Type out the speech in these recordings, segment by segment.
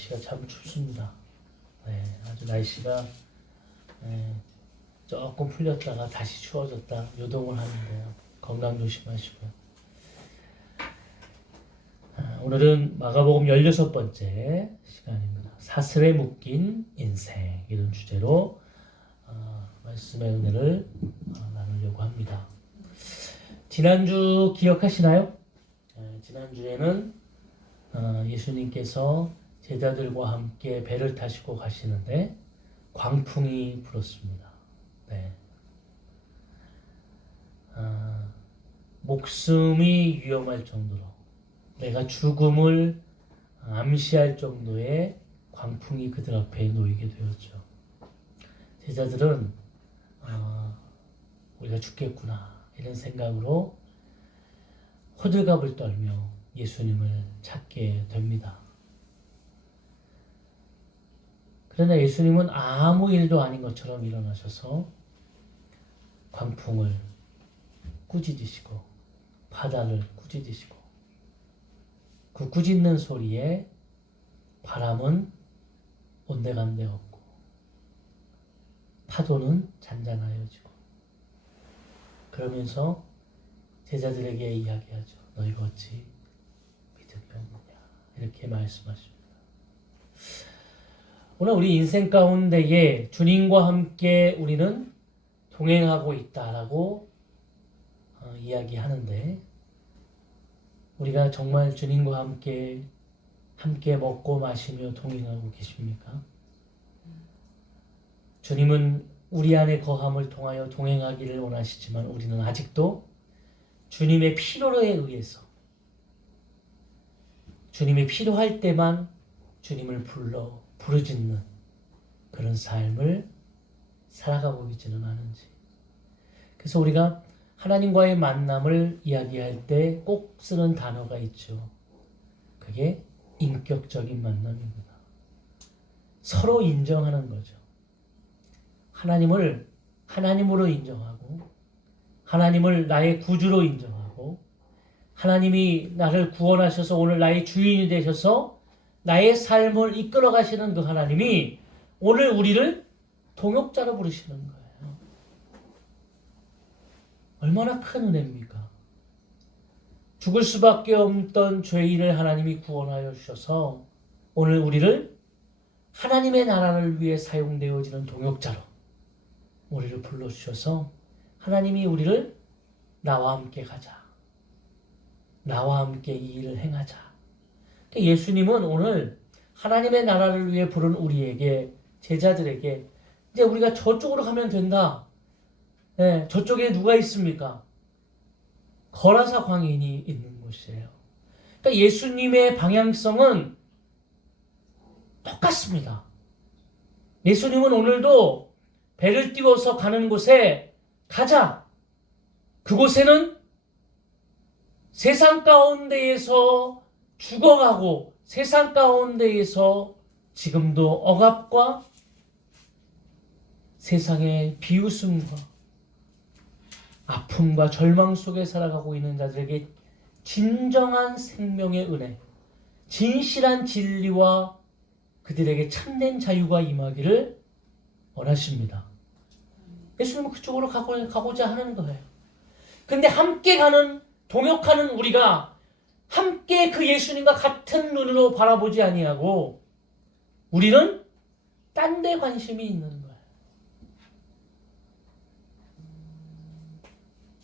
날씨가 참 춥습니다. 네, 아주 날씨가 조금 풀렸다가 다시 추워졌다 요동을 하는데요. 건강 조심하시고요. 오늘은 마가복음 16번째 시간입니다. 사슬에 묶인 인생, 이런 주제로 말씀의 은혜를 나누려고 합니다. 지난주 기억하시나요? 지난주에는 예수님께서 제자들과 함께 배를 타시고 가시는데 광풍이 불었습니다. 네. 목숨이 위험할 정도로, 내가 죽음을 암시할 정도의 광풍이 그들 앞에 놓이게 되었죠. 제자들은 우리가 죽겠구나 이런 생각으로 호들갑을 떨며 예수님을 찾게 됩니다. 그러나 예수님은 아무 일도 아닌 것처럼 일어나셔서 광풍을 꾸짖으시고 바다를 꾸짖으시고, 그 꾸짖는 소리에 바람은 온데간데 없고 파도는 잔잔하여지고, 그러면서 제자들에게 이야기하죠. 너희가 어찌 믿음이 없느냐, 이렇게 말씀하십니다. 오늘 우리 인생 가운데에 주님과 함께 우리는 동행하고 있다라고 이야기하는데, 우리가 정말 주님과 함께 먹고 마시며 동행하고 계십니까? 주님은 우리 안에 거함을 통하여 동행하기를 원하시지만 우리는 아직도 주님의 필요에 의해서, 주님이 필요할 때만 주님을 부르짖는 그런 삶을 살아가고 있지는 않은지. 그래서 우리가 하나님과의 만남을 이야기할 때 꼭 쓰는 단어가 있죠. 그게 인격적인 만남입니다. 서로 인정하는 거죠. 하나님을 하나님으로 인정하고, 하나님을 나의 구주로 인정하고, 하나님이 나를 구원하셔서 오늘 나의 주인이 되셔서 나의 삶을 이끌어 가시는 그 하나님이 오늘 우리를 동역자로 부르시는 거예요. 얼마나 큰 은혜입니까? 죽을 수밖에 없던 죄인을 하나님이 구원하여 주셔서 오늘 우리를 하나님의 나라를 위해 사용되어지는 동역자로 우리를 불러주셔서 하나님이 우리를 나와 함께 가자, 나와 함께 이 일을 행하자. 예수님은 오늘 하나님의 나라를 위해 부른 우리에게, 제자들에게, 이제 우리가 저쪽으로 가면 된다. 네, 저쪽에 누가 있습니까? 거라사 광인이 있는 곳이에요. 그러니까 예수님의 방향성은 똑같습니다. 예수님은 오늘도 배를 띄워서 가는 곳에 가자. 그곳에는 세상 가운데에서 죽어가고 세상 가운데에서 지금도 억압과 세상의 비웃음과 아픔과 절망 속에 살아가고 있는 자들에게 진정한 생명의 은혜, 진실한 진리와 그들에게 참된 자유가 임하기를 원하십니다. 예수님은 그쪽으로 가고자 하는 거예요. 근데 함께 가는, 동역하는 우리가 함께 그 예수님과 같은 눈으로 바라보지 아니하고 우리는 딴 데 관심이 있는 거예요.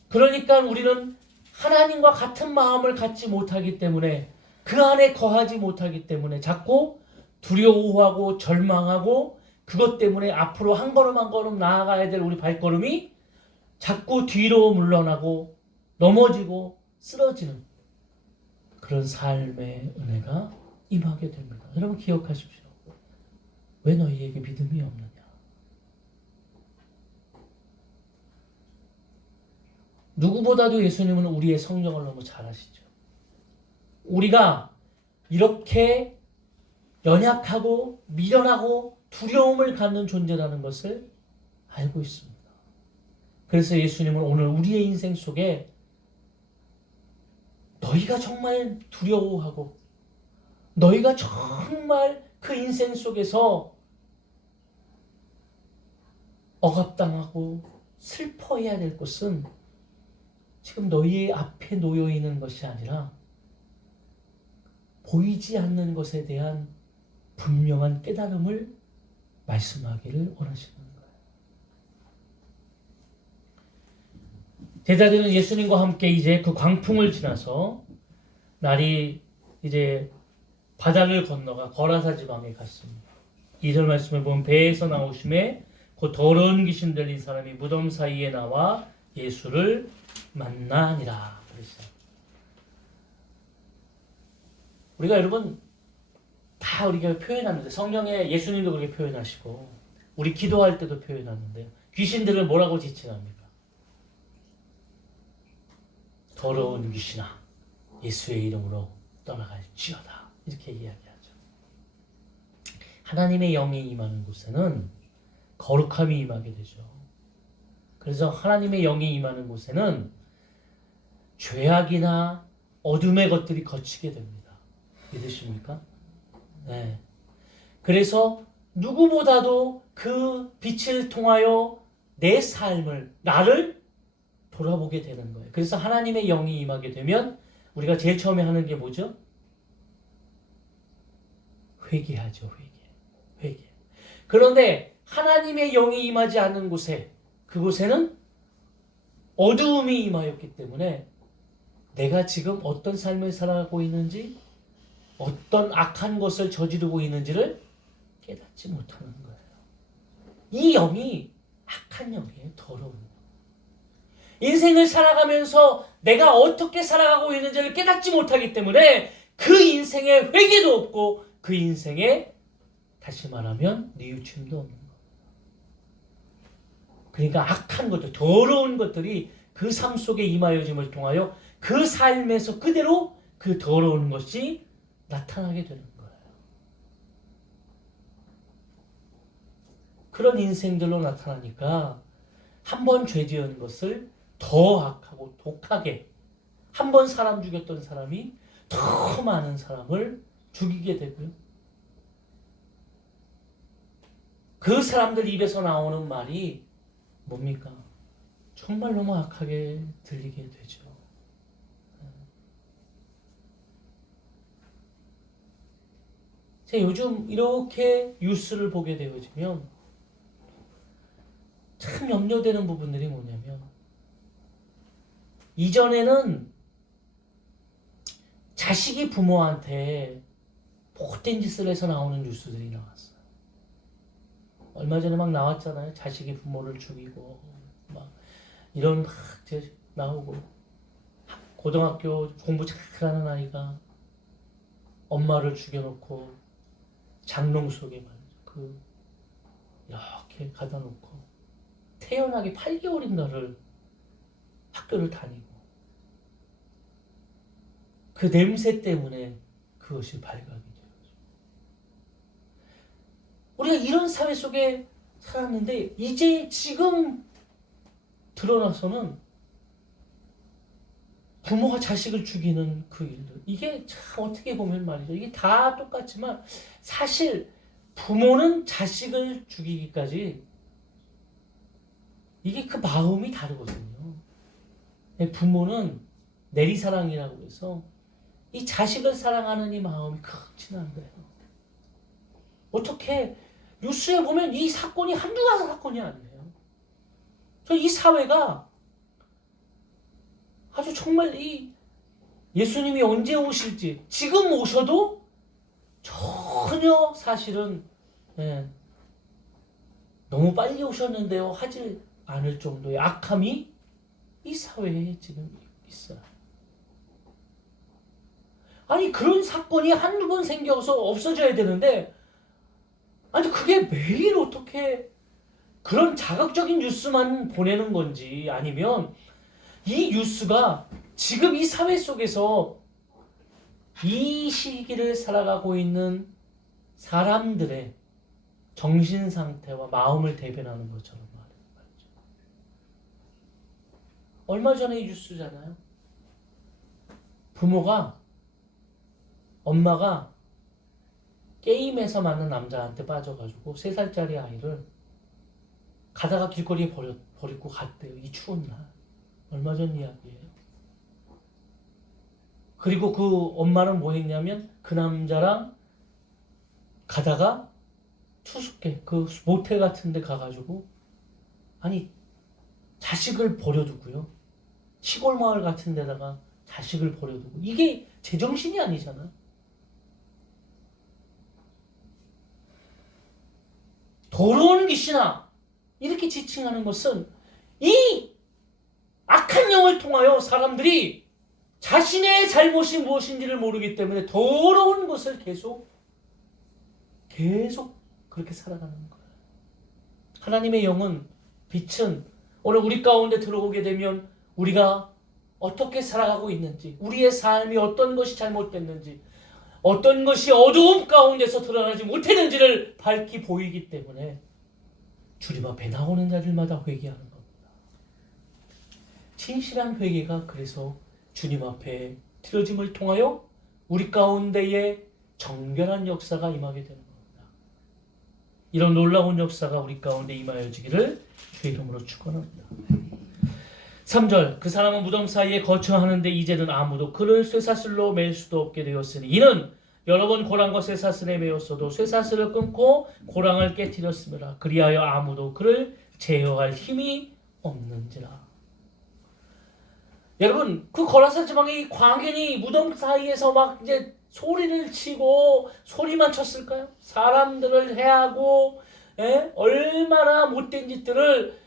그러니까 우리는 하나님과 같은 마음을 갖지 못하기 때문에, 그 안에 거하지 못하기 때문에 자꾸 두려워하고 절망하고, 그것 때문에 앞으로 한 걸음 한 걸음 나아가야 될 우리 발걸음이 자꾸 뒤로 물러나고 넘어지고 쓰러지는 그런 삶의 은혜가 임하게 됩니다. 여러분 기억하십시오. 왜 너희에게 믿음이 없느냐? 누구보다도 예수님은 우리의 성령을 너무 잘 아시죠. 우리가 이렇게 연약하고 미련하고 두려움을 갖는 존재라는 것을 알고 있습니다. 그래서 예수님은 오늘 우리의 인생 속에 너희가 정말 두려워하고 너희가 정말 그 인생 속에서 억압당하고 슬퍼해야 될 것은 지금 너희의 앞에 놓여 있는 것이 아니라 보이지 않는 것에 대한 분명한 깨달음을 말씀하기를 원하시는 거예요. 제자들은 예수님과 함께 이제 그 광풍을 지나서 날이 이제 바다를 건너가 거라사 지방에 갔습니다. 2절 말씀에 보면 배에서 나오심에 그 더러운 귀신 들린 사람이 무덤 사이에 나와 예수를 만나니라 그랬어요. 우리가 여러분 다 우리가 표현하는데 성경에 예수님도 그렇게 표현하시고 우리 기도할 때도 표현하는데 귀신들을 뭐라고 지칭합니까? 더러운 귀신아 예수의 이름으로 떠나갈지어다 이렇게 이야기하죠. 하나님의 영이 임하는 곳에는 거룩함이 임하게 되죠. 그래서 하나님의 영이 임하는 곳에는 죄악이나 어둠의 것들이 거치게 됩니다. 믿으십니까? 네. 그래서 누구보다도 그 빛을 통하여 내 삶을, 나를 돌아보게 되는 거예요. 그래서 하나님의 영이 임하게 되면 우리가 제일 처음에 하는 게 뭐죠? 회개하죠. 회개. 그런데 하나님의 영이 임하지 않는 곳에, 그곳에는 어두움이 임하였기 때문에 내가 지금 어떤 삶을 살아가고 있는지, 어떤 악한 것을 저지르고 있는지를 깨닫지 못하는 거예요. 이 영이 악한 영이에요. 더러운 영. 인생을 살아가면서 내가 어떻게 살아가고 있는지를 깨닫지 못하기 때문에 그 인생에 회개도 없고 그 인생에 다시 말하면 뉘우침도 없는 거예요. 그러니까 악한 것들, 더러운 것들이 그 삶 속에 임하여짐을 통하여 그 삶에서 그대로 그 더러운 것이 나타나게 되는 거예요. 그런 인생들로 나타나니까 한 번 죄 지은 것을 더 악하고 독하게 한 번 사람 죽였던 사람이 더 많은 사람을 죽이게 되고요. 그 사람들 입에서 나오는 말이 뭡니까? 정말 너무 악하게 들리게 되죠. 제가 요즘 이렇게 뉴스를 보게 되어지면 참 염려되는 부분들이 뭐냐면 이전에는 자식이 부모한테 못된 짓을 해서 나오는 뉴스들이 나왔어요. 얼마 전에 막 나왔잖아요. 자식이 부모를 죽이고 막 이런 막 나오고 고등학교 공부 잘하는 아이가 엄마를 죽여놓고 장롱 속에 그 이렇게 가다 놓고 태어나기 8개월인 너를 학교를 다니고 그 냄새 때문에 그것이 발각이 돼요. 우리가 이런 사회 속에 살았는데 이제 지금 드러나서는 부모가 자식을 죽이는 그 일들, 이게 참 어떻게 보면 말이죠. 이게 다 똑같지만 사실 부모는 자식을 죽이기까지 이게 그 마음이 다르거든요. 부모는 내리사랑이라고 해서 이 자식을 사랑하는 이 마음이 크진 않아요. 어떻게 뉴스에 보면 이 사건이 한두 가지 사건이 아니에요. 이 사회가 아주 정말 이 예수님이 언제 오실지 지금 오셔도 전혀 사실은 너무 빨리 오셨는데요 하지 않을 정도의 악함이 이 사회에 지금 있어요. 아니 그런 사건이 한두 번 생겨서 없어져야 되는데 아니 그게 매일 어떻게 그런 자극적인 뉴스만 보내는 건지 아니면 이 뉴스가 지금 이 사회 속에서 이 시기를 살아가고 있는 사람들의 정신 상태와 마음을 대변하는 것처럼 말이죠. 얼마 전에 이 뉴스잖아요. 엄마가 게임에서 만난 남자한테 빠져가지고 3살짜리 아이를 가다가 길거리에 버리고 갔대요. 이 추운 날. 얼마 전 이야기예요. 그리고 그 엄마는 뭐 했냐면 그 남자랑 가다가 투숙해 그 모텔 같은 데 가가지고 아니 자식을 버려두고요. 시골 마을 같은 데다가 자식을 버려두고 이게 제정신이 아니잖아. 더러운 귀신아 이렇게 지칭하는 것은 이 악한 영을 통하여 사람들이 자신의 잘못이 무엇인지를 모르기 때문에 더러운 것을 계속 그렇게 살아가는 거예요. 하나님의 영은 빛은 오늘 우리 가운데 들어오게 되면 우리가 어떻게 살아가고 있는지, 우리의 삶이 어떤 것이 잘못됐는지, 어떤 것이 어두움 가운데서 드러나지 못했는지를 밝히 보이기 때문에 주님 앞에 나오는 자들마다 회개하는 겁니다. 진실한 회개가 그래서 주님 앞에 드려짐을 통하여 우리 가운데에 정결한 역사가 임하게 되는 겁니다. 이런 놀라운 역사가 우리 가운데 임하여지기를 주의 이름으로 축원합니다. 3절 그 사람은 무덤 사이에 거처하는데 이제는 아무도 그를 쇠사슬로 맬 수도 없게 되었으니 이는 여러 번 고랑과 쇠사슬에 매었어도 쇠사슬을 끊고 고랑을 깨뜨렸습니다. 그리하여 아무도 그를 제어할 힘이 없는지라. 여러분 그 거라사 지방의 광인이 무덤 사이에서 막 이제 소리를 치고 소리만 쳤을까요? 사람들을 해하고 얼마나 못된 짓들을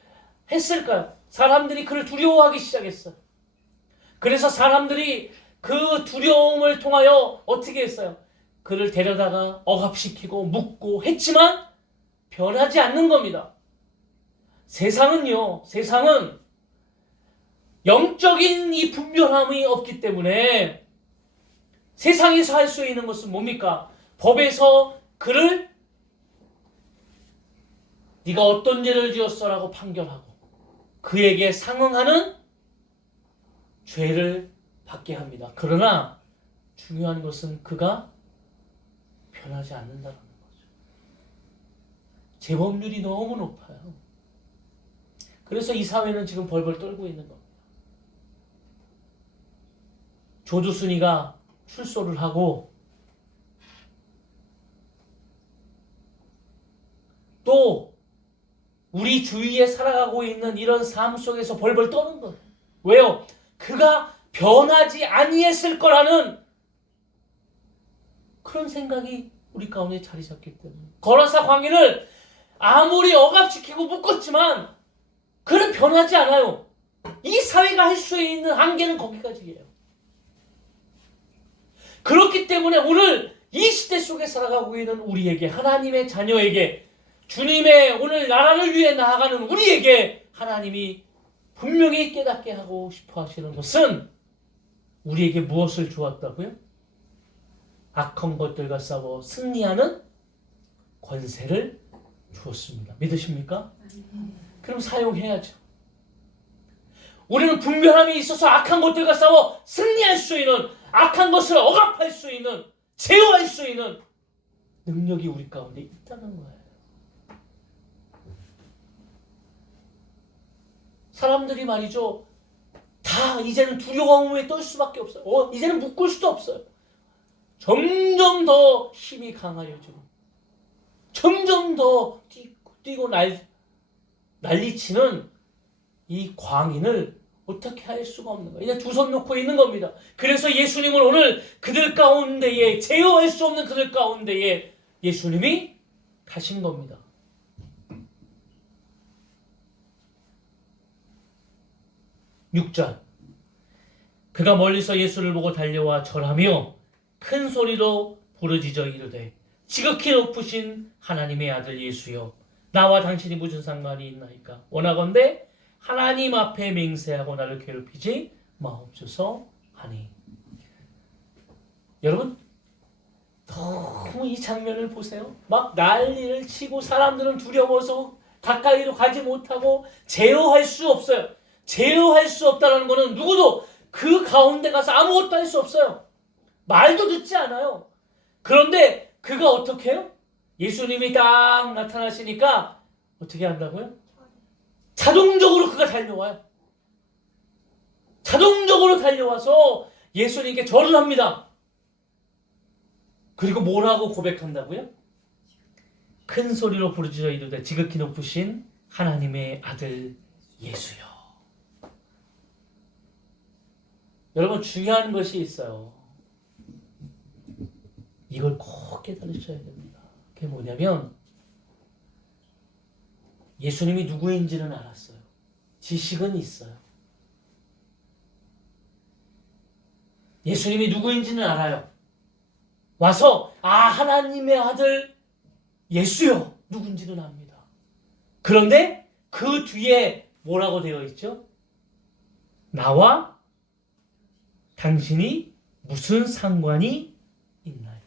했을까요? 사람들이 그를 두려워하기 시작했어요. 그래서 사람들이 그 두려움을 통하여 어떻게 했어요? 그를 데려다가 억압시키고 묻고 했지만 변하지 않는 겁니다. 세상은 영적인 이 분별함이 없기 때문에 세상에서 할 수 있는 것은 뭡니까? 법에서 그를 네가 어떤 죄를 지었어라고 판결하고 그에게 상응하는 죄를 받게 합니다. 그러나 중요한 것은 그가 변하지 않는다는 거죠. 재범률이 너무 높아요. 그래서 이 사회는 지금 벌벌 떨고 있는 겁니다. 조두순이가 출소를 하고 또 우리 주위에 살아가고 있는 이런 삶 속에서 벌벌 떠는 거예요. 왜요? 그가 변하지 아니했을 거라는 그런 생각이 우리 가운데 자리 잡기 때문에 거라사 광인을 아무리 억압시키고 묶었지만 그는 변하지 않아요. 이 사회가 할 수 있는 한계는 거기까지예요. 그렇기 때문에 오늘 이 시대 속에 살아가고 있는 우리에게 하나님의 자녀에게 주님의 오늘 나라를 위해 나아가는 우리에게 하나님이 분명히 깨닫게 하고 싶어 하시는 것은 우리에게 무엇을 주었다고요? 악한 것들과 싸워 승리하는 권세를 주었습니다. 믿으십니까? 그럼 사용해야죠. 우리는 분별함이 있어서 악한 것들과 싸워 승리할 수 있는 악한 것을 억압할 수 있는 제어할 수 있는 능력이 우리 가운데 있다는 거예요. 사람들이 말이죠. 다 이제는 두려움에 떨 수밖에 없어요. 이제는 묶을 수도 없어요. 점점 더 힘이 강하여지고 점점 더 뛰고 난리치는 이 광인을 어떻게 할 수가 없는 거예요. 이제 두 손 놓고 있는 겁니다. 그래서 예수님을 오늘 그들 가운데에 제어할 수 없는 그들 가운데에 예수님이 가신 겁니다. 6절 그가 멀리서 예수를 보고 달려와 절하며 큰 소리로 부르짖어 이르되 지극히 높으신 하나님의 아들 예수여 나와 당신이 무슨 상관이 있나이까 원하건대 하나님 앞에 맹세하고 나를 괴롭히지 마옵소서 하니. 여러분 너무 이 장면을 보세요. 막 난리를 치고 사람들은 두려워서 가까이로 가지 못하고 제어할 수 없어요. 제어할 수 없다는 것은 누구도 그 가운데 가서 아무것도 할 수 없어요. 말도 듣지 않아요. 그런데 그가 어떻게 해요? 예수님이 딱 나타나시니까 어떻게 한다고요? 자동적으로 그가 달려와요. 자동적으로 달려와서 예수님께 절을 합니다. 그리고 뭐라고 고백한다고요? 큰 소리로 부르짖어 이르되 지극히 높으신 하나님의 아들 예수여. 여러분 중요한 것이 있어요. 이걸 꼭 깨달으셔야 됩니다. 그게 뭐냐면 예수님이 누구인지는 알았어요. 지식은 있어요. 예수님이 누구인지는 알아요. 와서 하나님의 아들 예수요 누군지는 압니다. 그런데 그 뒤에 뭐라고 되어 있죠? 나와 당신이 무슨 상관이 있나이까.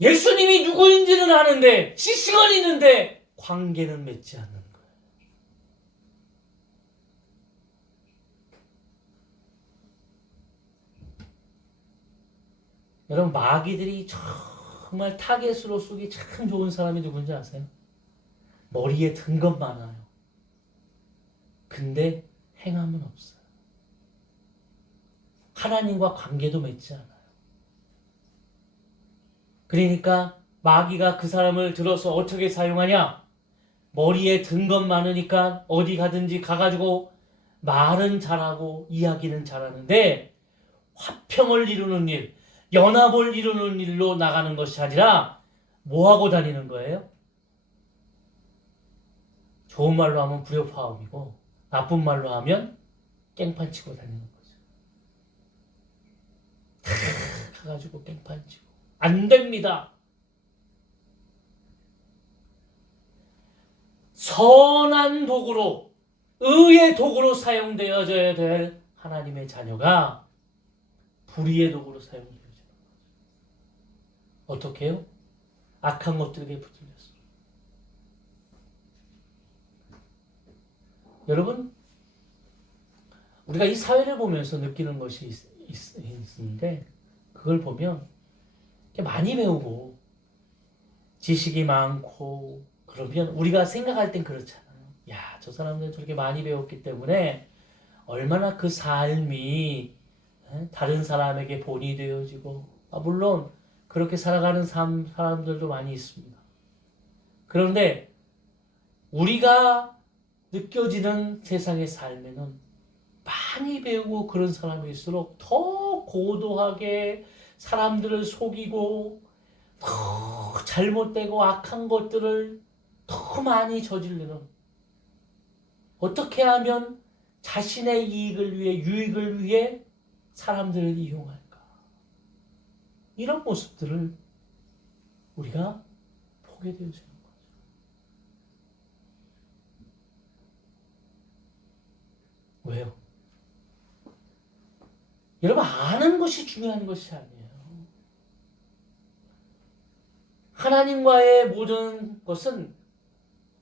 예수님이 누구인지는 아는데 지식은 있는데 관계는 맺지 않는 거예요. 여러분 마귀들이 정말 타겟으로 쏘기 참 좋은 사람이 누군지 아세요? 머리에 든 것 많아요. 근데 행함은 없어요. 하나님과 관계도 맺지 않아요. 그러니까 마귀가 그 사람을 들어서 어떻게 사용하냐? 머리에 든 것 많으니까 어디 가든지 가가지고 말은 잘하고 이야기는 잘하는데 화평을 이루는 일, 연합을 이루는 일로 나가는 것이 아니라 뭐하고 다니는 거예요? 좋은 말로 하면 불협화음이고 나쁜 말로 하면 깽판 치고 다니는 거죠. 가가지고 깽판 치고 안 됩니다. 선한 도구로 의의 도구로 사용되어져야 될 하나님의 자녀가 불의의 도구로 사용되어져요. 어떻게 해요? 악한 것들에게 붙들렸어요. 여러분 우리가 이 사회를 보면서 느끼는 것이 있는데 그걸 보면 많이 배우고 지식이 많고 그러면 우리가 생각할 땐 그렇잖아요. 야, 저 사람들은 저렇게 많이 배웠기 때문에 얼마나 그 삶이 다른 사람에게 본이 되어지고 물론 그렇게 살아가는 사람들도 많이 있습니다. 그런데 우리가 느껴지는 세상의 삶에는 많이 배우고 그런 사람일수록 더 고도하게 사람들을 속이고 더 잘못되고 악한 것들을 더 많이 저지르는, 어떻게 하면 자신의 이익을 위해 유익을 위해 사람들을 이용할까, 이런 모습들을 우리가 보게 되어지는 거죠. 왜요? 여러분 아는 것이 중요한 것이 아니에요. 하나님과의 모든 것은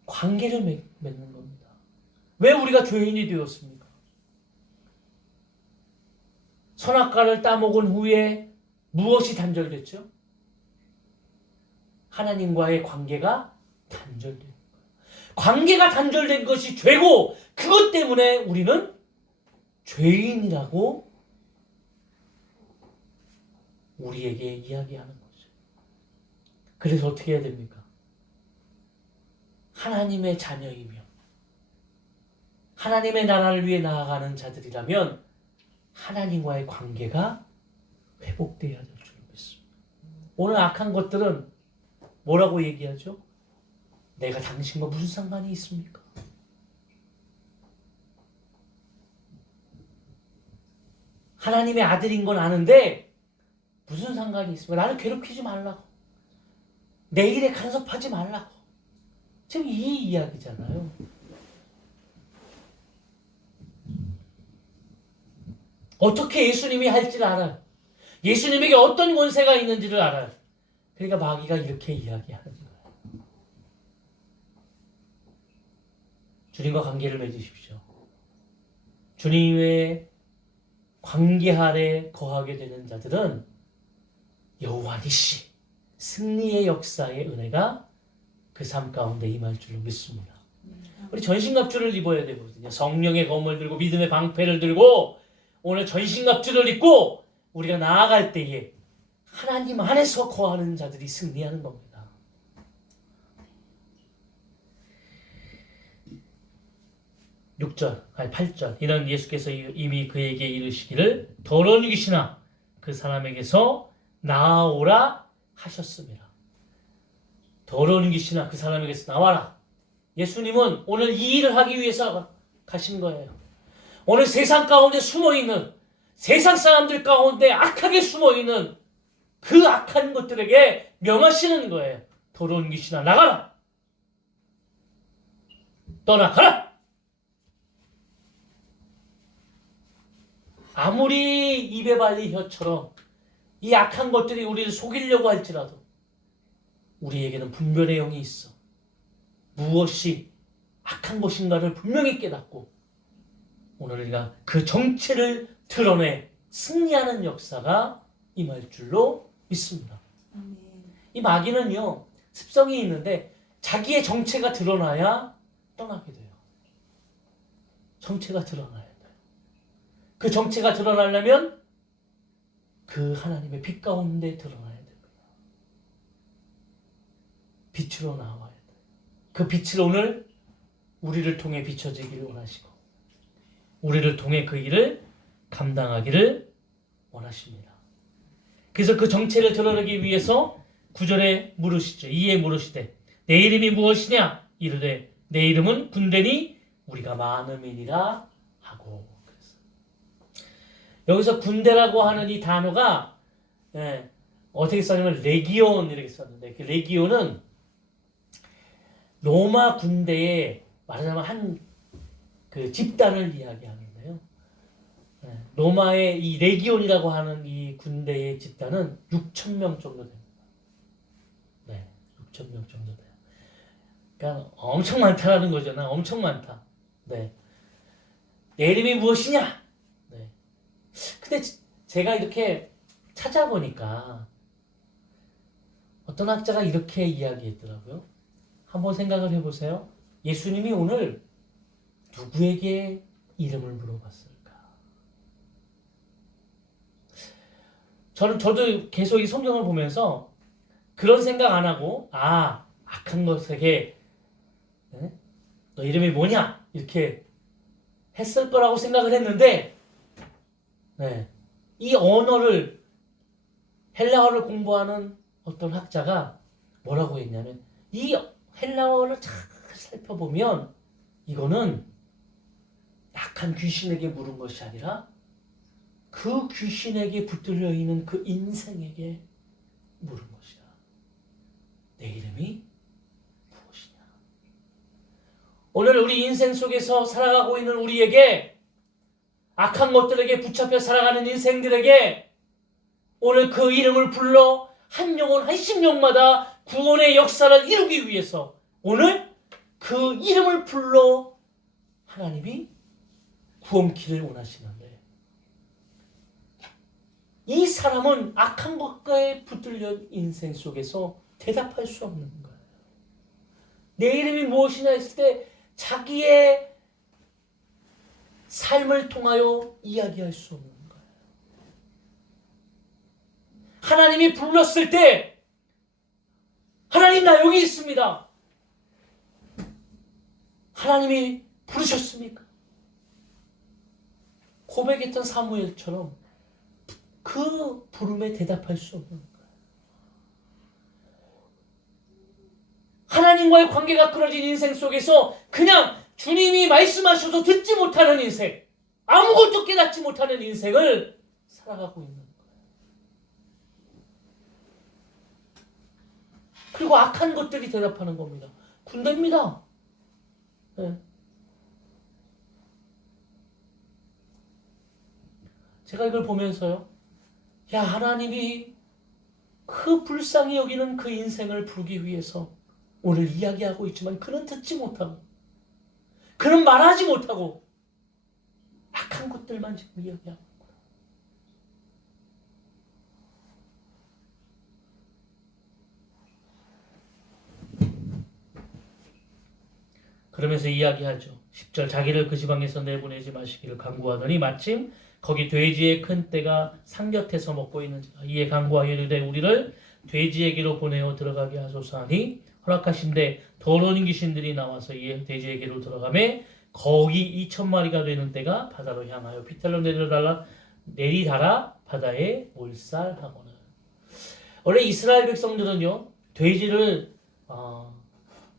관계를 맺는 겁니다. 왜 우리가 죄인이 되었습니까? 선악과를 따먹은 후에 무엇이 단절됐죠? 하나님과의 관계가 단절된 거예요. 관계가 단절된 것이 죄고 그것 때문에 우리는 죄인이라고 우리에게 이야기하는 거죠. 그래서 어떻게 해야 됩니까? 하나님의 자녀이며 하나님의 나라를 위해 나아가는 자들이라면 하나님과의 관계가 회복되어야 될 줄 믿습니다. 오늘 악한 것들은 뭐라고 얘기하죠? 내가 당신과 무슨 상관이 있습니까? 하나님의 아들인 건 아는데 무슨 상관이 있습니까? 나를 괴롭히지 말라고, 내 일에 간섭하지 말라고. 지금 이 이야기잖아요. 어떻게 예수님이 할지를 알아요. 예수님에게 어떤 권세가 있는지를 알아요. 그러니까 마귀가 이렇게 이야기하는 거예요. 주님과 관계를 맺으십시오. 주님의 관계 아래 거하게 되는 자들은 여호와 니시 승리의 역사의 은혜가 그 삶 가운데 임할 줄로 믿습니다. 우리 전신갑주를 입어야 되거든요. 성령의 검을 들고 믿음의 방패를 들고 오늘 전신갑주를 입고 우리가 나아갈 때에 하나님 안에서 거하는 자들이 승리하는 겁니다. 8절 이는 예수께서 이미 그에게 이르시기를 더러운 귀신아 그 사람에게서 나아오라 하셨습니다. 더러운 귀신아 그 사람에게서 나와라. 예수님은 오늘 이 일을 하기 위해서 가신 거예요. 오늘 세상 가운데 숨어있는 세상 사람들 가운데 악하게 숨어있는 그 악한 것들에게 명하시는 거예요. 더러운 귀신아 나가라. 떠나가라. 아무리 입에 발린 혀처럼 이 악한 것들이 우리를 속이려고 할지라도 우리에게는 분별의 영이 있어. 무엇이 악한 것인가를 분명히 깨닫고 오늘 우리가 그 정체를 드러내 승리하는 역사가 임할 줄로 믿습니다. 이 마귀는요 습성이 있는데 자기의 정체가 드러나야 떠나게 돼요. 정체가 드러나야 돼요. 그 정체가 드러나려면 그 하나님의 빛 가운데 드러나야 돼요. 빛으로 나와야 돼요. 그 빛을 오늘 우리를 통해 비춰지기를 원하시고 우리를 통해 그 일을 감당하기를 원하십니다. 그래서 그 정체를 드러내기 위해서 9절에 물으시죠. 이에 물으시되 내 이름이 무엇이냐? 이르되 내 이름은 군대니 우리가 많음이니라 하고. 여기서 군대라고 하는 이 단어가 어떻게 썼냐면 레기온 이렇게 썼는데 그 레기온은 로마 군대의 말하자면 한 그 집단을 이야기하는데요. 로마의 이 레기온이라고 하는 이 군대의 집단은 6,000명 정도 됩니다. 네, 6,000명 정도 돼요. 그러니까 엄청 많다라는 거잖아. 엄청 많다. 네. 내 이름이 무엇이냐? 네. 근데 제가 이렇게 찾아보니까 어떤 학자가 이렇게 이야기했더라고요. 한번 생각을 해보세요. 예수님이 오늘 누구에게 이름을 물어봤을까? 저도 계속 이 성경을 보면서 그런 생각 안 하고 악한 것에게 너 이름이 뭐냐? 이렇게 했을 거라고 생각을 했는데 이 언어를 헬라어를 공부하는 어떤 학자가 뭐라고 했냐면 이 헬라어를 잘 살펴보면 이거는 약한 귀신에게 물은 것이 아니라 그 귀신에게 붙들려 있는 그 인생에게 물은 것이다. 내 이름이 무엇이냐? 오늘 우리 인생 속에서 살아가고 있는 우리에게 악한 것들에게 붙잡혀 살아가는 인생들에게 오늘 그 이름을 불러 한 영혼 한 심령마다 구원의 역사를 이루기 위해서 오늘 그 이름을 불러 하나님이 구원키를 원하시는데 이 사람은 악한 것과에 붙들려 인생 속에서 대답할 수 없는 거예요. 내 이름이 무엇이냐 했을 때 자기의 삶을 통하여 이야기할 수 없는 거예요. 하나님이 불렀을 때 하나님 나 여기 있습니다. 하나님이 부르셨습니까? 고백했던 사무엘처럼 그 부름에 대답할 수 없는 거예요. 하나님과의 관계가 끊어진 인생 속에서 그냥 주님이 말씀하셔도 듣지 못하는 인생, 아무것도 깨닫지 못하는 인생을 살아가고 있는 거예요. 그리고 악한 것들이 대답하는 겁니다. 군대입니다. 네. 제가 이걸 보면서요. 야, 하나님이 그 불쌍히 여기는 그 인생을 부르기 위해서 오늘 이야기하고 있지만 그는 듣지 못하고 그는 말하지 못하고 악한 것들만 지금 이야기하고 있구나. 그러면서 이야기하죠. 10절 자기를 그 지방에서 내보내지 마시기를 간구하더니 마침 거기 돼지의 큰 떼가 상곁에서 먹고 있는지라 이에 간구하여 이르되 우리를 돼지에게로 보내어 들어가게 하소서 하니 허락하신대 더러운 귀신들이 나와서 이에 돼지에게로 들어가매 거기 2,000마리가 되는 떼가 바다로 향하여 피탈로 내리달아 바다에 몰살하거늘. 원래 이스라엘 백성들은요 돼지를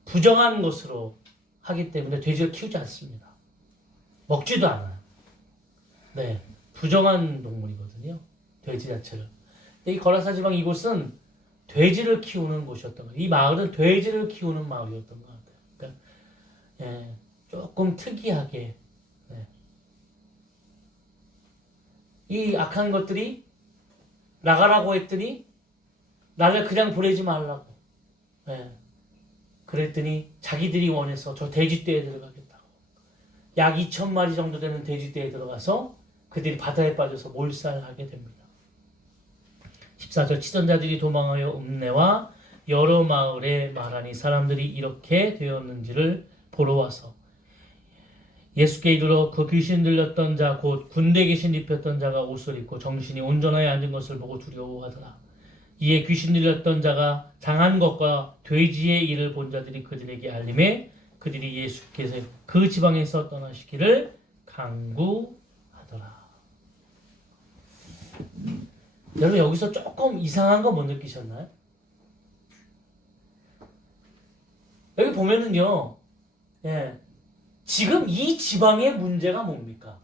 부정한 것으로 하기 때문에 돼지를 키우지 않습니다. 먹지도 않아요. 네, 부정한 동물이거든요. 돼지 자체를. 근데 이 거라사 지방 이곳은 돼지를 키우는 곳이었던 거예요. 이 마을은 돼지를 키우는 마을이었던 것 같아요. 그러니까 예, 조금 특이하게 네. 이 악한 것들이 나가라고 했더니 나를 그냥 보내지 말라고. 예. 그랬더니 자기들이 원해서 저 돼지떼에 들어가겠다고. 약 2,000마리 정도 되는 돼지떼에 들어가서 그들이 바다에 빠져서 몰살하게 됩니다. 14절 치던 자들이 도망하여 읍내와 여러 마을에 말하니 사람들이 이렇게 되었는지를 보러 와서 예수께 이르러 그 귀신 들렸던 자 곧 군대 귀신 입혔던 자가 옷을 입고 정신이 온전하여 앉은 것을 보고 두려워하더라. 이에 귀신 들렸던 자가 당한 것과 돼지의 일을 본 자들이 그들에게 알림해 그들이 예수께서 그 지방에서 떠나시기를 간구하더라. 여러분 여기서 조금 이상한 거 못 느끼셨나요? 여기 보면은요, 예, 지금 이 지방의 문제가 뭡니까?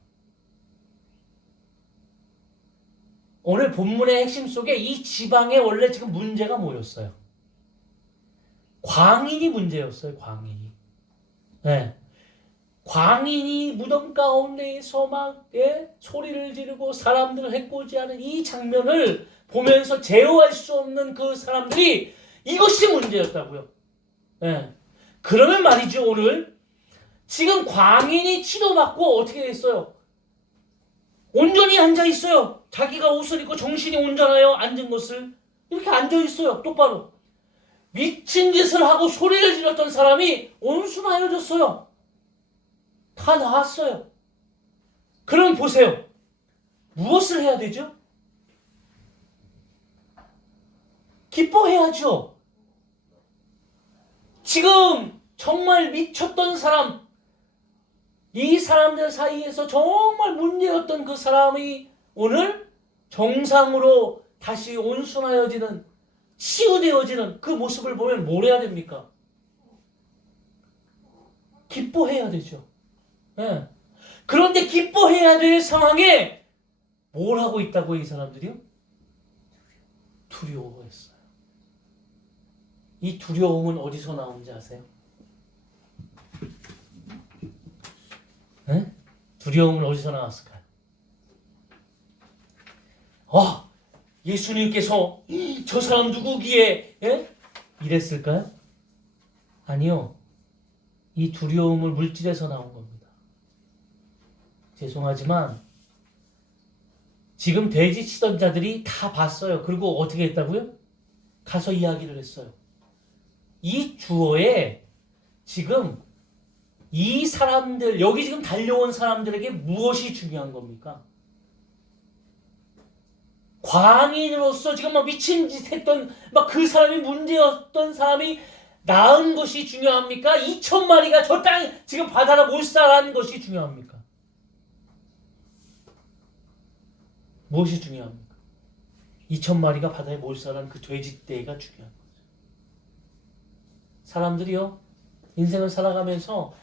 오늘 본문의 핵심 속에 이 지방에 원래 지금 문제가 뭐였어요? 광인이 문제였어요. 광인이. 네. 광인이 무덤 가운데에서 막 소리를 지르고 사람들을 해코지하는 이 장면을 보면서 제어할 수 없는 그 사람들이 이것이 문제였다고요. 네. 그러면 말이죠. 오늘 지금 광인이 치료받고 어떻게 됐어요? 온전히 앉아 있어요. 자기가 옷을 입고 정신이 온전하여 앉은 것을 이렇게 앉아 있어요. 똑바로. 미친 짓을 하고 소리를 질렀던 사람이 온순하여졌어요. 다 나았어요. 그럼 보세요. 무엇을 해야 되죠? 기뻐해야죠. 지금 정말 미쳤던 사람, 이 사람들 사이에서 정말 문제였던 그 사람이 오늘 정상으로 다시 온순하여지는, 치유되어지는 그 모습을 보면 뭘 해야 됩니까? 기뻐해야 되죠. 네. 그런데 기뻐해야 될 상황에 뭘 하고 있다고 이 사람들이요? 두려워했어요. 이 두려움은 어디서 나오는지 아세요? 네? 두려움은 어디서 나왔을까요? 예수님께서 저 사람 누구기에 이랬을까요? 아니요. 이 두려움은 물질에서 나온 겁니다. 죄송하지만 지금 돼지 치던 자들이 다 봤어요. 그리고 어떻게 했다고요? 가서 이야기를 했어요. 이 주어에 지금 이 사람들, 여기 지금 달려온 사람들에게 무엇이 중요한 겁니까? 광인으로서 지금 막 미친 짓 했던, 막 그 사람이 문제였던 사람이 나은 것이 중요합니까? 2,000마리가 저 땅에 지금 바다로 몰살한 것이 중요합니까? 무엇이 중요합니까? 2,000마리가 바다에 몰살한 그 돼지떼가 중요한 거죠. 사람들이요, 인생을 살아가면서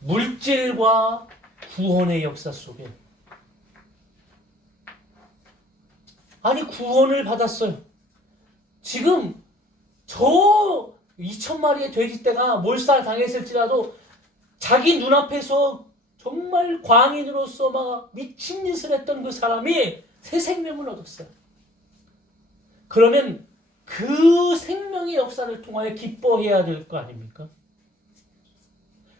물질과 구원의 역사 속에 구원을 받았어요. 지금 저 2,000마리의 돼지떼가 몰살 당했을지라도 자기 눈앞에서 정말 광인으로서 막 미친 짓을 했던 그 사람이 새 생명을 얻었어요. 그러면 그 생명의 역사를 통하여 기뻐해야 될 거 아닙니까?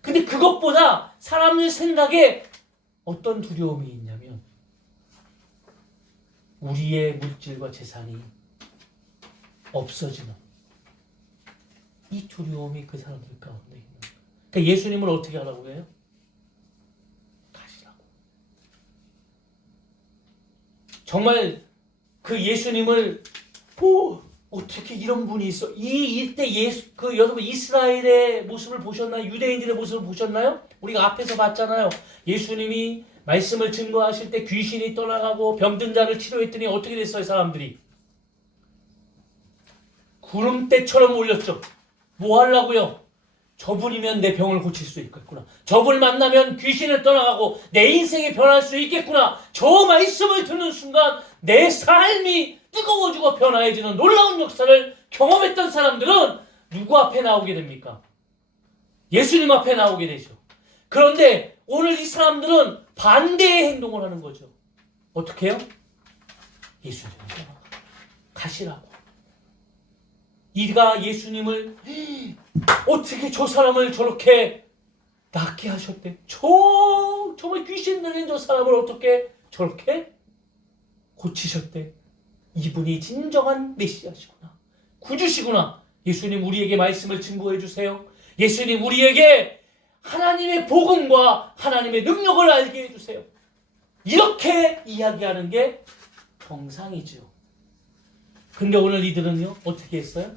근데 그것보다 사람의 생각에 어떤 두려움이 있냐면 우리의 물질과 재산이 없어지는 이 두려움이 그 사람들 가운데 있는 거예요. 그러니까 예수님을 어떻게 하라고 해요? 가시라고. 정말 그 예수님을 어떻게 이런 분이 있어? 이때 여러분 이스라엘의 모습을 보셨나요? 유대인들의 모습을 보셨나요? 우리가 앞에서 봤잖아요. 예수님이 말씀을 증거하실 때 귀신이 떠나가고 병든 자를 치료했더니 어떻게 됐어요, 사람들이? 구름대처럼 몰렸죠. 뭐 하려고요? 저분이면 내 병을 고칠 수 있겠구나. 저분을 만나면 귀신을 떠나가고 내 인생이 변할 수 있겠구나. 저 말씀을 듣는 순간 내 삶이 뜨거워지고 변화해지는 놀라운 역사를 경험했던 사람들은 누구 앞에 나오게 됩니까? 예수님 앞에 나오게 되죠. 그런데 오늘 이 사람들은 반대의 행동을 하는 거죠. 어떻게 해요? 예수님 가시라고. 이가 예수님을 어떻게 저 사람을 저렇게 낫게 하셨대? 정말 귀신 들린 저 사람을 어떻게 저렇게 고치셨대? 이분이 진정한 메시아시구나. 구주시구나. 예수님 우리에게 말씀을 증거해 주세요. 예수님 우리에게 하나님의 복음과 하나님의 능력을 알게 해주세요. 이렇게 이야기하는 게 정상이죠. 근데 오늘 이들은요 어떻게 했어요?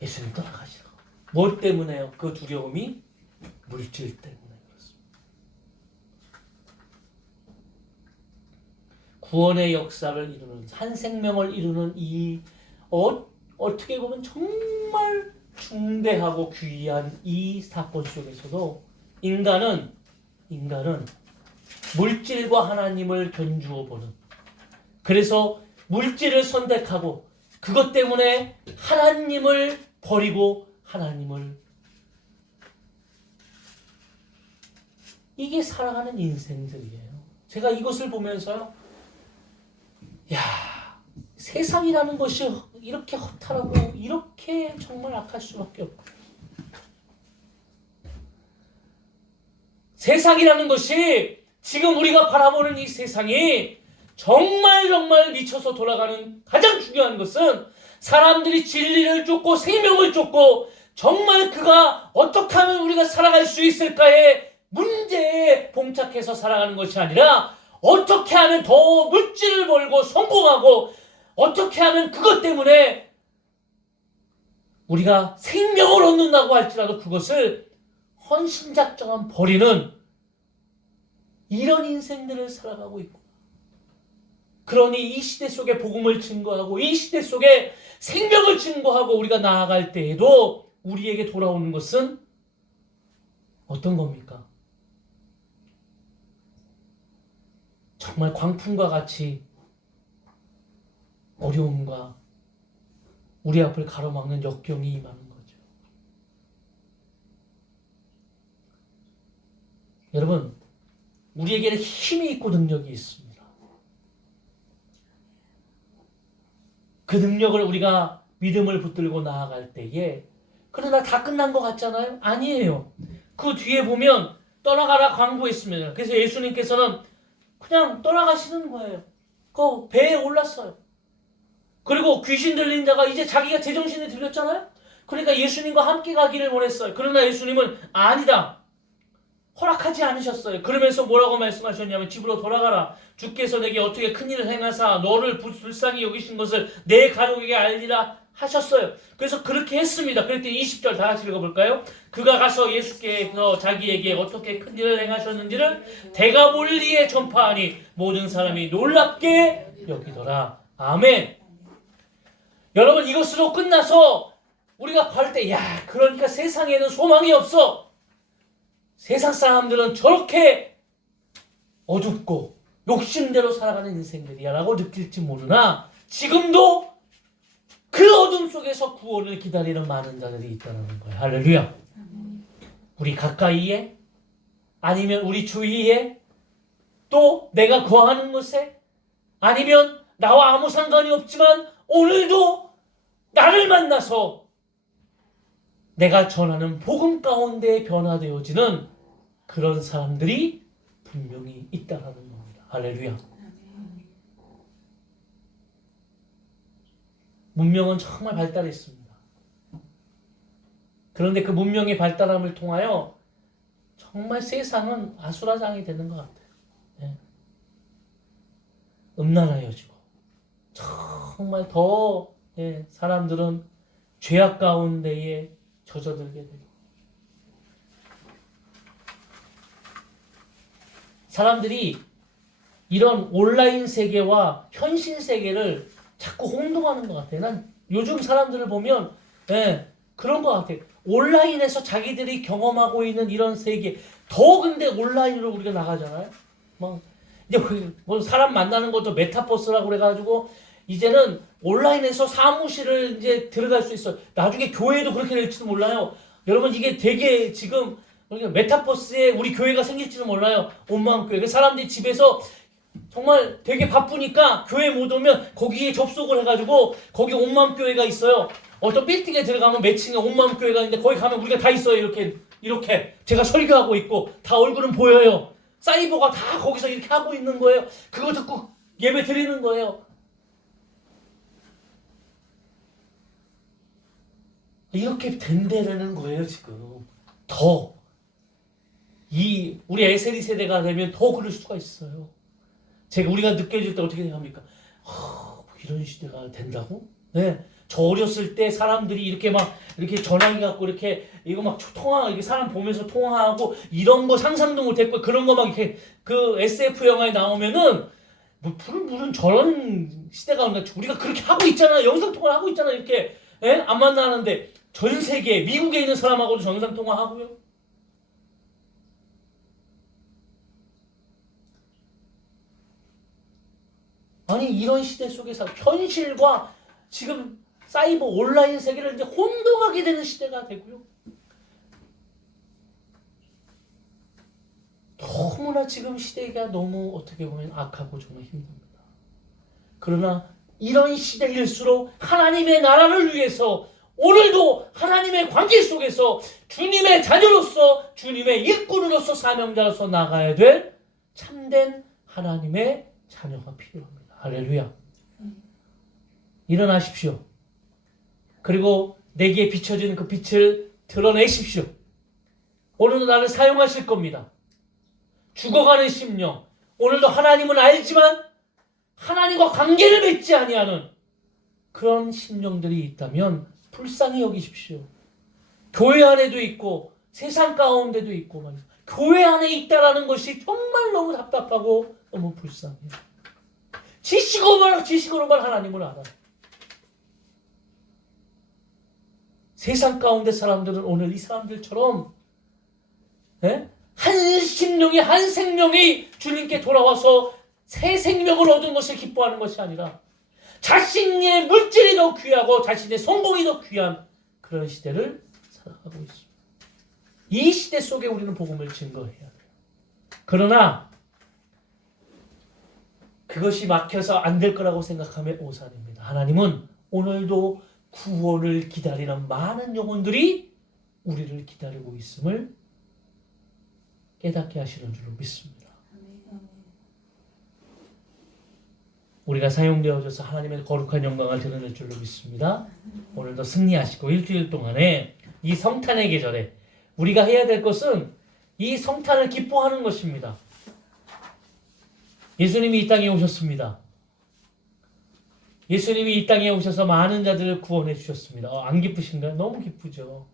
예수님 떠나가시라고. 뭐 때문에요? 그 두려움이 물질 때문에 그렇습니다. 구원의 역사를 이루는 한 생명을 이루는 이 어떻게 보면 정말 중대하고 귀한 이 사건 속에서도 인간은 물질과 하나님을 견주어 보는, 그래서 물질을 선택하고 그것 때문에 하나님을 버리고 이게 살아가는 인생들이에요. 제가 이것을 보면서요, 세상이라는 것이 이렇게 허탈하고 이렇게 정말 악할 수밖에 없고, 세상이라는 것이 지금 우리가 바라보는 이 세상이 정말 미쳐서 돌아가는 가장 중요한 것은 사람들이 진리를 쫓고 생명을 쫓고 정말 그가 어떻게 하면 우리가 살아갈 수 있을까의 문제에 봉착해서 살아가는 것이 아니라 어떻게 하면 더 물질을 벌고 성공하고 어떻게 하면 그것 때문에 우리가 생명을 얻는다고 할지라도 그것을 헌신작정한 버리는 이런 인생들을 살아가고 있고, 그러니 이 시대 속에 복음을 증거하고 이 시대 속에 생명을 증거하고 우리가 나아갈 때에도 우리에게 돌아오는 것은 어떤 겁니까? 정말 광풍과 같이 어려움과 우리 앞을 가로막는 역경이 임하는 거죠. 여러분, 우리에게는 힘이 있고 능력이 있습니다. 그 능력을 우리가 믿음을 붙들고 나아갈 때에, 그러나 다 끝난 것 같잖아요? 아니에요. 그 뒤에 보면 떠나가라 광고했습니다. 그래서 예수님께서는 그냥 떠나가시는 거예요. 그 배에 올랐어요. 그리고 귀신 들린 자가 이제 자기가 제정신이 들렸잖아요? 그러니까 예수님과 함께 가기를 원했어요. 그러나 예수님은 아니다, 허락하지 않으셨어요. 그러면서 뭐라고 말씀하셨냐면 집으로 돌아가라. 주께서 내게 어떻게 큰일을 행하사 너를 불쌍히 여기신 것을 내 가족에게 알리라 하셨어요. 그래서 그렇게 했습니다. 그랬더니 20절 다 같이 읽어볼까요? 그가 가서 예수께서 자기에게 어떻게 큰일을 행하셨는지를 데가볼리에 전파하니 모든 사람이 놀랍게 여기더라. 아멘. 여러분, 이것으로 끝나서 우리가 볼 때 그러니까 세상에는 소망이 없어. 세상 사람들은 저렇게 어둡고 욕심대로 살아가는 인생들이야 라고 느낄지 모르나 지금도 그 어둠 속에서 구원을 기다리는 많은 자들이 있다는 거예요. 할렐루야. 우리 가까이에, 아니면 우리 주위에, 또 내가 거하는 곳에, 아니면 나와 아무 상관이 없지만 오늘도 나를 만나서 내가 전하는 복음 가운데 변화되어지는 그런 사람들이 분명히 있다는 겁니다. 할렐루야. 문명은 정말 발달했습니다. 그런데 그 문명의 발달함을 통하여 정말 세상은 아수라장이 되는 것 같아요. 예. 음란하여지고 정말 더 사람들은 죄악 가운데에 젖어들게 되고 사람들이 이런 온라인 세계와 현실 세계를 자꾸 혼동하는 것 같아요. 난 요즘 사람들을 보면 그런 것 같아요. 온라인에서 자기들이 경험하고 있는 이런 세계 더 근데 온라인으로 우리가 나가잖아요. 막 이제 뭐 사람 만나는 것도 메타버스라고 그래가지고 이제는 온라인에서 사무실을 이제 들어갈 수 있어요. 나중에 교회도 그렇게 될지도 몰라요. 여러분 이게 되게 지금 메타버스에 우리 교회가 생길지도 몰라요. 온마음교회. 사람들이 집에서 정말 되게 바쁘니까 교회 못 오면 거기에 접속을 해가지고 거기 온마음교회가 있어요. 어떤 빌딩에 들어가면 매칭에 온마음교회가 있는데 거기 가면 우리가 다 있어요. 이렇게 제가 설교하고 있고 다 얼굴은 보여요. 사이버가 다 거기서 이렇게 하고 있는 거예요. 그거 듣고 예배 드리는 거예요. 이렇게 된다라는 거예요. 지금 더 우리 에세리 세대가 되면 더 그럴 수가 있어요. 우리가 느껴질 때 어떻게 생각합니까? 이런 시대가 된다고? 네. 저 어렸을 때 사람들이 이렇게 전화기 갖고 이렇게 이거 막 이렇게 사람 보면서 통화하고 이런 거 상상도 못했고 그런 거 막 이렇게 그 SF 영화에 나오면은 무슨 저런 시대가 온다. 우리가 그렇게 하고 있잖아. 영상 통화를 하고 있잖아. 이렇게 안 만나는데 전 세계 미국에 있는 사람하고도 영상 통화하고요. 아니 이런 시대 속에서 현실과 지금 사이버 온라인 세계를 이제 혼동하게 되는 시대가 되고요. 너무나 지금 시대가 너무 어떻게 보면 악하고 정말 힘듭니다. 그러나 이런 시대일수록 하나님의 나라를 위해서 오늘도 하나님의 관계 속에서 주님의 자녀로서 주님의 일꾼으로서 사명자로서 나가야 될 참된 하나님의 자녀가 필요합니다. 할렐루야. 일어나십시오. 그리고 내게 비춰지는 그 빛을 드러내십시오. 오늘도 나를 사용하실 겁니다. 죽어가는 심령. 오늘도 하나님은 알지만 하나님과 관계를 맺지 아니하는 그런 심령들이 있다면 불쌍히 여기십시오. 교회 안에도 있고 세상 가운데도 있고 말이죠. 교회 안에 있다라는 것이 정말 너무 답답하고 너무 불쌍해요. 지식으로만 하나님을 알아요. 세상 가운데 사람들은 오늘 이 사람들처럼 한 심령이 한 생명이 주님께 돌아와서 새 생명을 얻은 것을 기뻐하는 것이 아니라 자신의 물질이 더 귀하고 자신의 성공이 더 귀한 그런 시대를 살아가고 있습니다. 이 시대 속에 우리는 복음을 증거해야 돼요. 그러나 그것이 막혀서 안 될 거라고 생각하면 오산입니다. 하나님은 오늘도 구원을 기다리는 많은 영혼들이 우리를 기다리고 있음을 깨닫게 하시는 줄로 믿습니다. 우리가 사용되어져서 하나님의 거룩한 영광을 드러낼 줄로 믿습니다. 오늘도 승리하시고 일주일 동안에 이 성탄의 계절에 우리가 해야 될 것은 이 성탄을 기뻐하는 것입니다. 예수님이 이 땅에 오셨습니다. 예수님이 이 땅에 오셔서 많은 자들을 구원해 주셨습니다. 안 기쁘신가요? 너무 기쁘죠.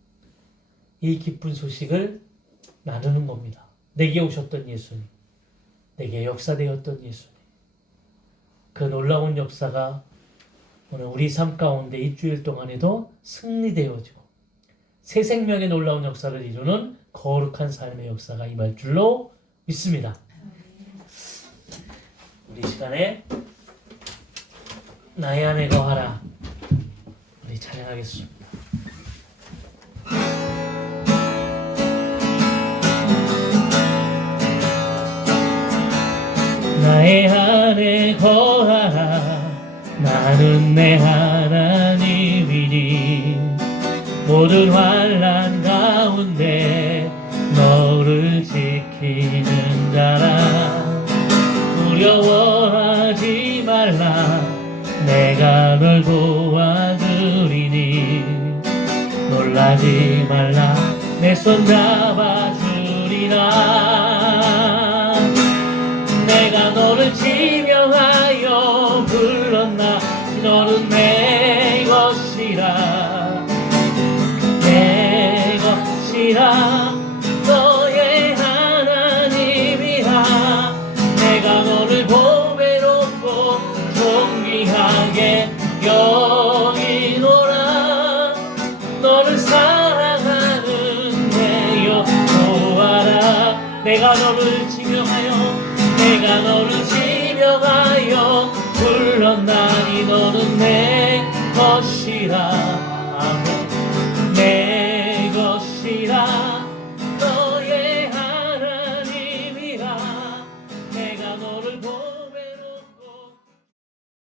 이 기쁜 소식을 나누는 겁니다. 내게 오셨던 예수님, 내게 역사되었던 예수님, 그 놀라운 역사가 오늘 우리 삶 가운데 일주일 동안에도 승리되어지고 새 생명의 놀라운 역사를 이루는 거룩한 삶의 역사가 임할 줄로 믿습니다. 우리 시간에 나의 안에 거하라 우리 찬양하겠습니다. 나의 안에 거하라 나는 내 하나님이니 모든 환난 가운데 너를 지키는 자라 두려워하지 말라 내가 널 도와주리니 놀라지 말라 내 손 잡아주리라. 내가 너를 지명하여 불렀나 너는 내 것이라. 내 것이라 너의 하나님이라. 내가 너를 보배롭고 존귀하게 여기노라. 너를 사랑하는 내 여호와라. 내가 너를 지명하여 내가 너를 지명하여 불렀나니 너는 내 것이라. 아멘. 내 것이라.